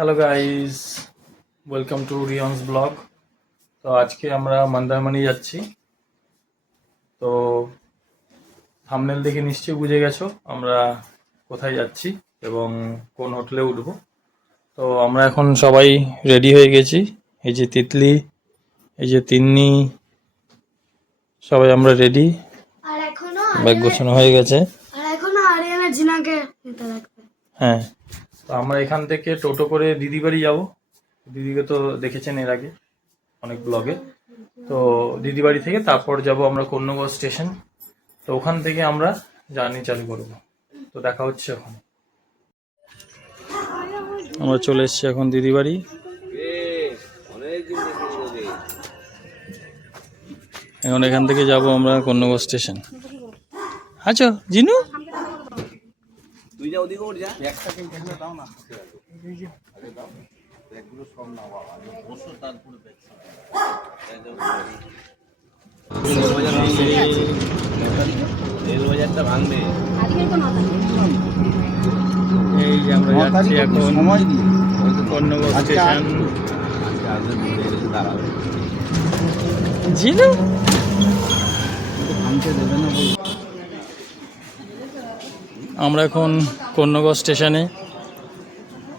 Hello guys, welcome to Riyon's blog. তো আজকে আমরা মন্দারমণি যাচ্ছি। তো থাম্বনেল দেখে নিশ্চয়ই বুঝে গেছো আমরা কোথায় যাচ্ছি এবং কোন হোটেলে উঠবো। তো আমরা এখন সবাই রেডি হয়ে গেছি। এই যে তিতলি, এই যে তিন্নি, সবাই আমরা রেডি। আর এখনো ব্যাগ গোছানো হয়ে গেছে। আরিয়ানা জিনাকে নিতে লাগবে। হ্যাঁ, তো আমরা এখান থেকে টোটো করে দিদি বাড়ি যাবো। দিদিকে তো দেখেছেন এর আগে অনেক ব্লগে। তো দিদি বাড়ি থেকে তারপর যাব আমরা কন্যগড় স্টেশন। তো ওখান থেকে আমরা জার্নি চালু করব। তো দেখা হচ্ছে এখন। আমরা চলে এসেছি এখন দিদি বাড়ি। এখন এখান থেকে যাব আমরা কন্যগড় স্টেশন। আচ্ছা জিনু, তুই যা ওদিকে উঠ যা একটা কিন এখানে দাও না ব্যাগগুলো সব না বাবা বসো তারপরে ব্যাগ রেল বাজারটা ভাঙবে। এই যে আমরা যাচ্ছি এখন সময় দিয়ে কন্যগড় স্টেশন। দাঁড়াবে জিনু, ভাঙতে দেবে না বল। আমরা এখন কন্যগড় স্টেশনে।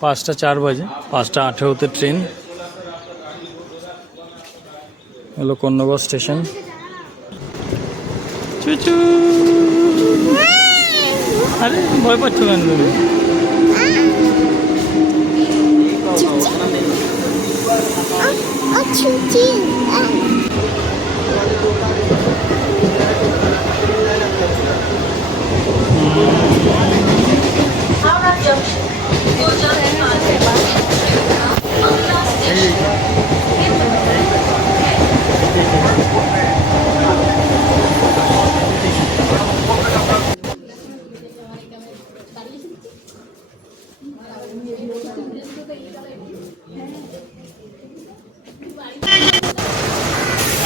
5টা 4 বাজে, 5টা 18-তে ট্রেন। হলো কন্যগড় স্টেশন। চুচু, আরে ভয় পাচ্ছ কেন তুমি?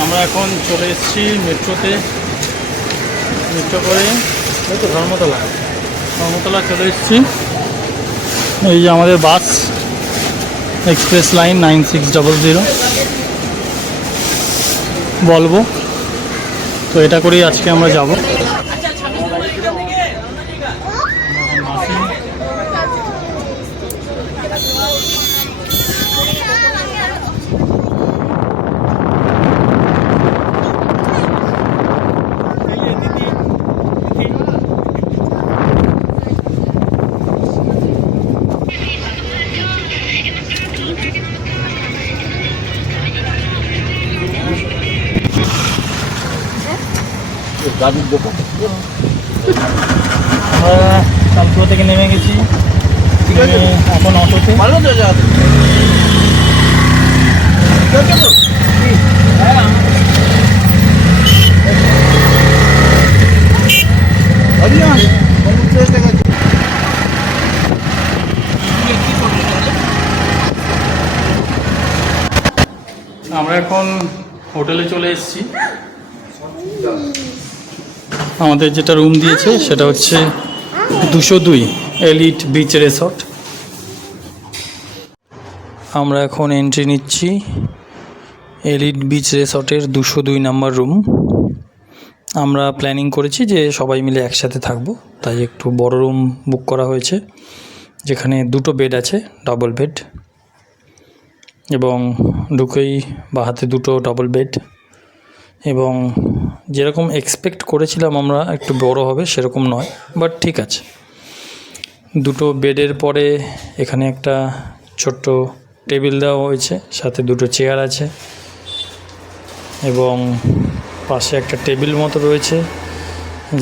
আমরা এখন চলে এসেছি মেট্রোতে। মেট্রো করে তো ধর্মতলা চলে এসেছি। এই যে আমাদের বাস, এক্সপ্রেস লাইন 9600 বলবো। তো এটা করেই আজকে আমরা যাব। গাড়ির দোকান আমরা কালপুরা থেকে নেমে গেছি। এখন অটোতে। ভালো তো যাবে আমরা এখন হোটেলে চলে এসেছি। আমাদের যেটা রুম দিয়েছে সেটা হচ্ছে 202 এলিট বিচ রিসর্ট। আমরা এখন এন্ট্রি নিচ্ছি এলিট বিচ রিসর্টের 202 নাম্বার রুম। আমরা প্ল্যানিং করেছি যে সবাই মিলে একসাথে থাকবো, তাই একটু বড় রুম বুক করা হয়েছে, যেখানে 2টো বেড আছে, ডাবল বেড, এবং ঢুকেই বাহাতে 2টো ডাবল বেড। এবং যেরকম এক্সপেক্ট করেছিলাম আমরা একটু বড় হবে সেরকম নয়, বাট ঠিক আছে। 2টো বেডের পরে এখানে একটা ছোট্ট টেবিল দেওয়া হয়েছে, সাথে 2টো চেয়ার আছে, এবং পাশে একটা টেবিল মতো রয়েছে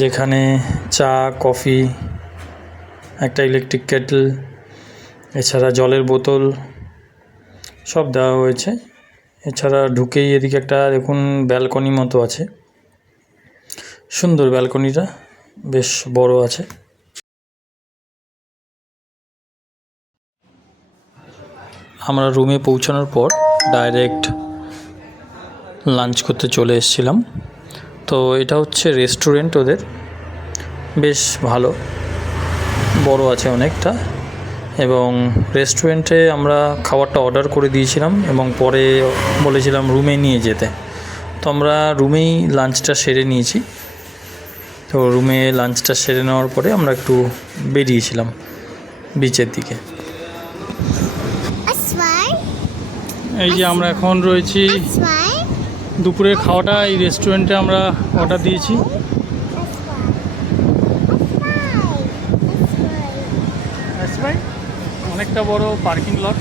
যেখানে চা, কফি, একটা ইলেকট্রিক কেটল, এছাড়া জলের বোতল সব দেওয়া হয়েছে। এছাড়া ঢুকেই এদিকে একটা দেখুন ব্যালকনি মতো আছে, সুন্দর ব্যালকনিটা, বেশ বড় আছে। আমরা রুমে পৌঁছানোর পর ডাইরেক্ট লাঞ্চ করতে চলে এসেছিলাম। তো এটা হচ্ছে রেস্টুরেন্ট ওদের, বেশ ভালো, বড় আছে অনেকটা। এবং রেস্টুরেন্টে আমরা খাবারটা অর্ডার করে দিয়েছিলাম এবং পরে বলেছিলাম রুমে নিয়ে যেতে। তো আমরা রুমেই লাঞ্চটা সেরে নিয়েছি। তো রুমে লাঞ্চটা সেরে নেওয়ার পরে আমরা একটু বেরিয়েছিলাম বিচের দিকে। এই যে আমরা এখন রয়েছি, দুপুরের খাওয়াটা এই রেস্টুরেন্টে আমরা অর্ডার দিয়েছি। অনেকটা বড় পার্কিং লট,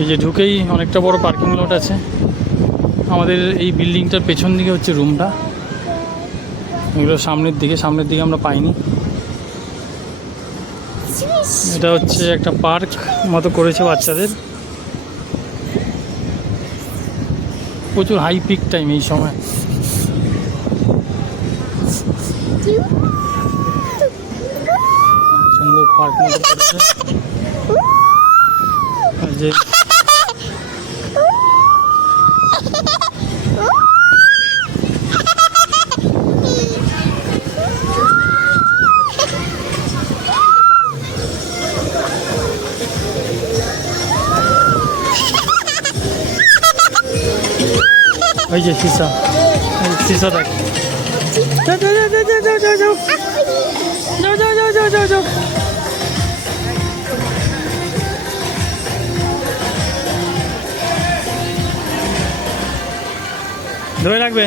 এই যে ঢুকেই অনেকটা বড় পার্কিং লট আছে। আমাদের এই বিল্ডিংটার পেছন দিকে হচ্ছে রুমটা, এগুলো সামনের দিকে আমরা পাইনি। এটা হচ্ছে একটা পার্ক মতো করেছে বাচ্চাদের, প্রচুর হাই পিক টাইম এই সময়। সুন্দর পার্ক মতো করেছে। আর যে ওই যে সিসা, সিসা দেখ, যাও যাও যাও যাও যাও যাও যাও যাও যাও যাও যাও যাও যাও। ধরে রাখবে।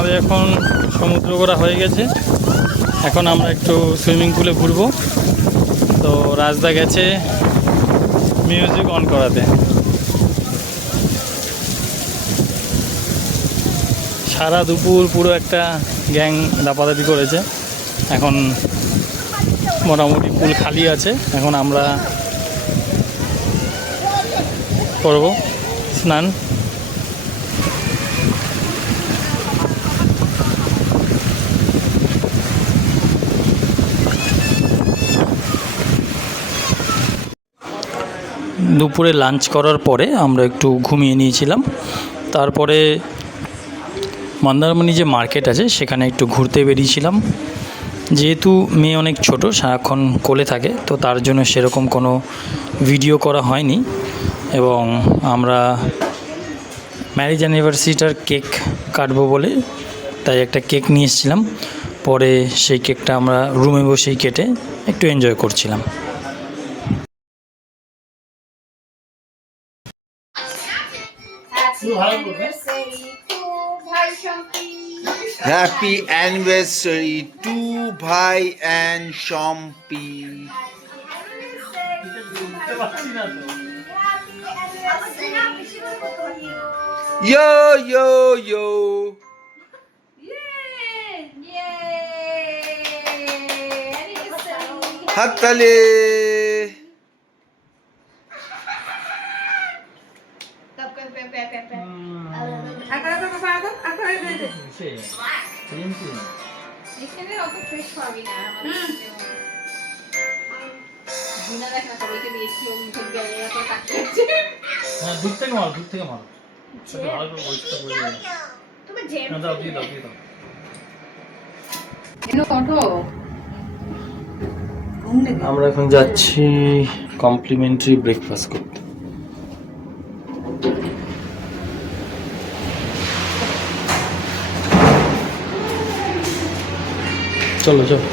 আমাদের এখন সমুদ্র ঘোরা হয়ে গেছে। এখন আমরা একটু সুইমিং পুলে ঘুরবো। তো রাজদা গেছে মিউজিক অন করাতে। সারা দুপুর পুরো একটা গ্যাং দাপাদাপি করেছে। এখন মোটামুটি পুল খালি আছে। এখন আমরা করব স্নান। দুপুরে লাঞ্চ করার পরে আমরা একটু ঘুমিয়ে নিয়েছিলাম। তারপরে মন্দারমণি যে মার্কেট আছে সেখানে একটু ঘুরতে বেরিয়েছিলাম। যেহেতু মেয়ে অনেক ছোট, সারাক্ষণ কোলে থাকে, তো তার জন্য সেরকম কোনো ভিডিও করা হয়নি। এবং আমরা ম্যারেজ অ্যানিভার্সারিটার কেক কাটবো বলে তাই একটা কেক নিয়ে এসেছিলাম। পরে সেই কেকটা আমরা রুমে বসেই কেটে একটু এনজয় করছিলাম। হ্যাপি অ্যানিভার্সারি টু ভাই অ্যান্ড শম্পি। ইয়ো ইয়ো ইয়ো, হাততালি। এখানে অত ফ্রেশ পাবি না দিনা দেখ না সবাইকে দিয়েছি ও মুখে গেলে এত কাটতে আছে। হ্যাঁ, দূর থেকে মারো, দূর থেকে মারো। ভালো করে পরিষ্কার করে দাও। তুমি জেম না, দাও, দিয়ে দাও, দিয়ে দাও। এনো ওঠো। আমরা এখন যাচ্ছি কমপ্লিমেন্টারি ব্রেকফাস্ট করতে। চলো চলো।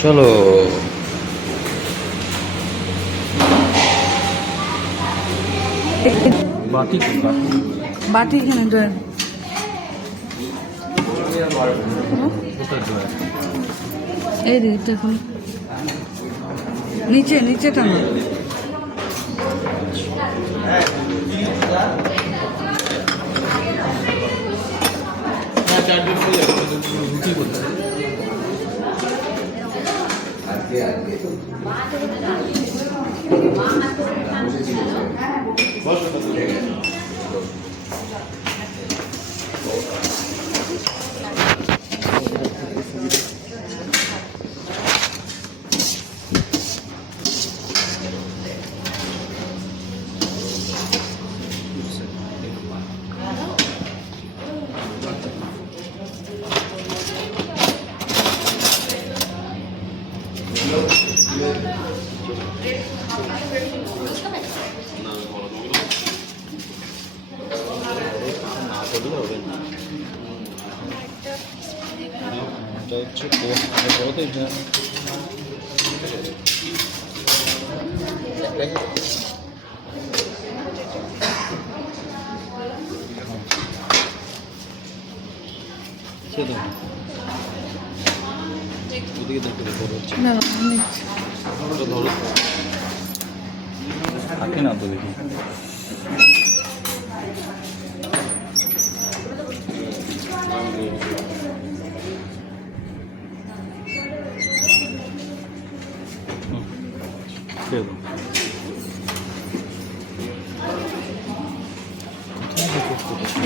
চলো। বাটি কি বাটি? বাটি এখানে ড্রয়ার। কোথায় ড্রয়ার? এই রে দেখুন, নিচে নিচে টানো। রুটি কোথায়? না থাকে না তো দেখি।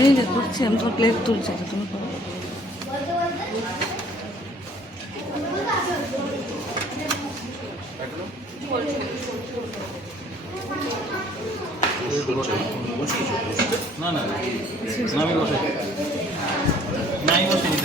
এই যে করছি আমি, তোমার প্লেট তুলছি, তুমি করো। না না না, আমি বসে না, আমি বসে নি।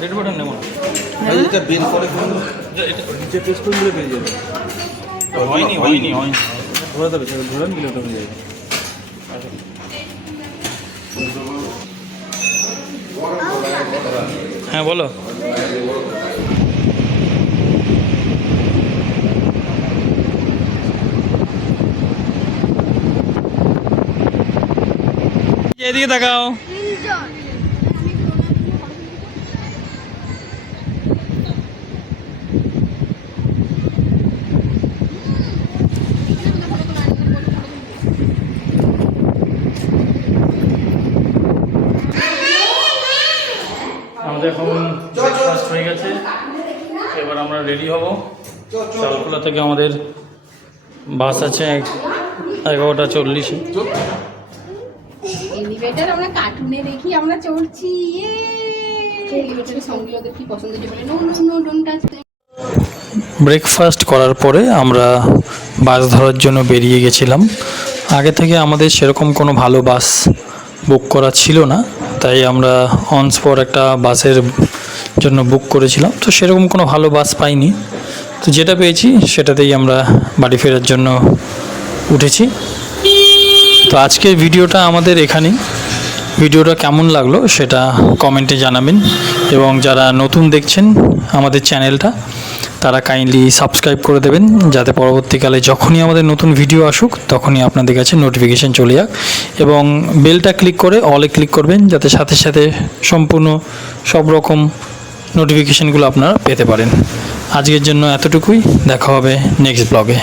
রেড বাটন নেব না। এটা বের করে নিচে প্রেস করে দিলে পেয়ে যাবে। হয়নি হয়নি হয়নি। ধরে দেবে, সেটা ধরে নিলে ওটা হয়ে যাবে। হ্যাঁ বলো। এদিকে তাকাও। আমাদের এখন ব্রেকফাস্ট হয়ে গেছে, এবার আমরা রেডি হব। চালকোলা থেকে আমাদের বাস আছে 11:40। এলিভেটর আমরা কার্টুনে দেখি, আমরা চড়ছি। এলিভেটরের সঙ্গে ওদের কি পছন্দ যে বলে no no no don't touch. Breakfast করার পরে আমরা বাস ধরার জন্য বেরিয়ে গেছিলাম। আগে থেকে আমাদের সেরকম কোনো ভালো বাস বুক করা ছিল না, তাই আমরা অন স্পট একটা বাসের জন্য বুক করেছিলাম। তো সেরকম কোনো ভালো বাস পাইনি, তো যেটা পেয়েছি সেটাতেই আমরা বাড়ি ফেরার জন্য উঠেছি। তো আজকের ভিডিওটা আমাদের এখানেই। ভিডিওটা কেমন লাগলো সেটা কমেন্টে জানাবেন, এবং যারা নতুন দেখছেন আমাদের চ্যানেলটা তারা কাইন্ডলি সাবস্ক্রাইব করে দেবেন, যাতে পরবর্তীকালে যখনই আমাদের নতুন ভিডিও আসুক তখনই আপনাদের কাছে নোটিফিকেশান চলে যাক। এবং বেলটা ক্লিক করে অলে ক্লিক করবেন, যাতে সাথে সাথে সম্পূর্ণ সব রকম নোটিফিকেশানগুলো আপনারা পেতে পারেন। আজকের জন্য এতটুকুই, দেখা হবে নেক্সট ব্লগে।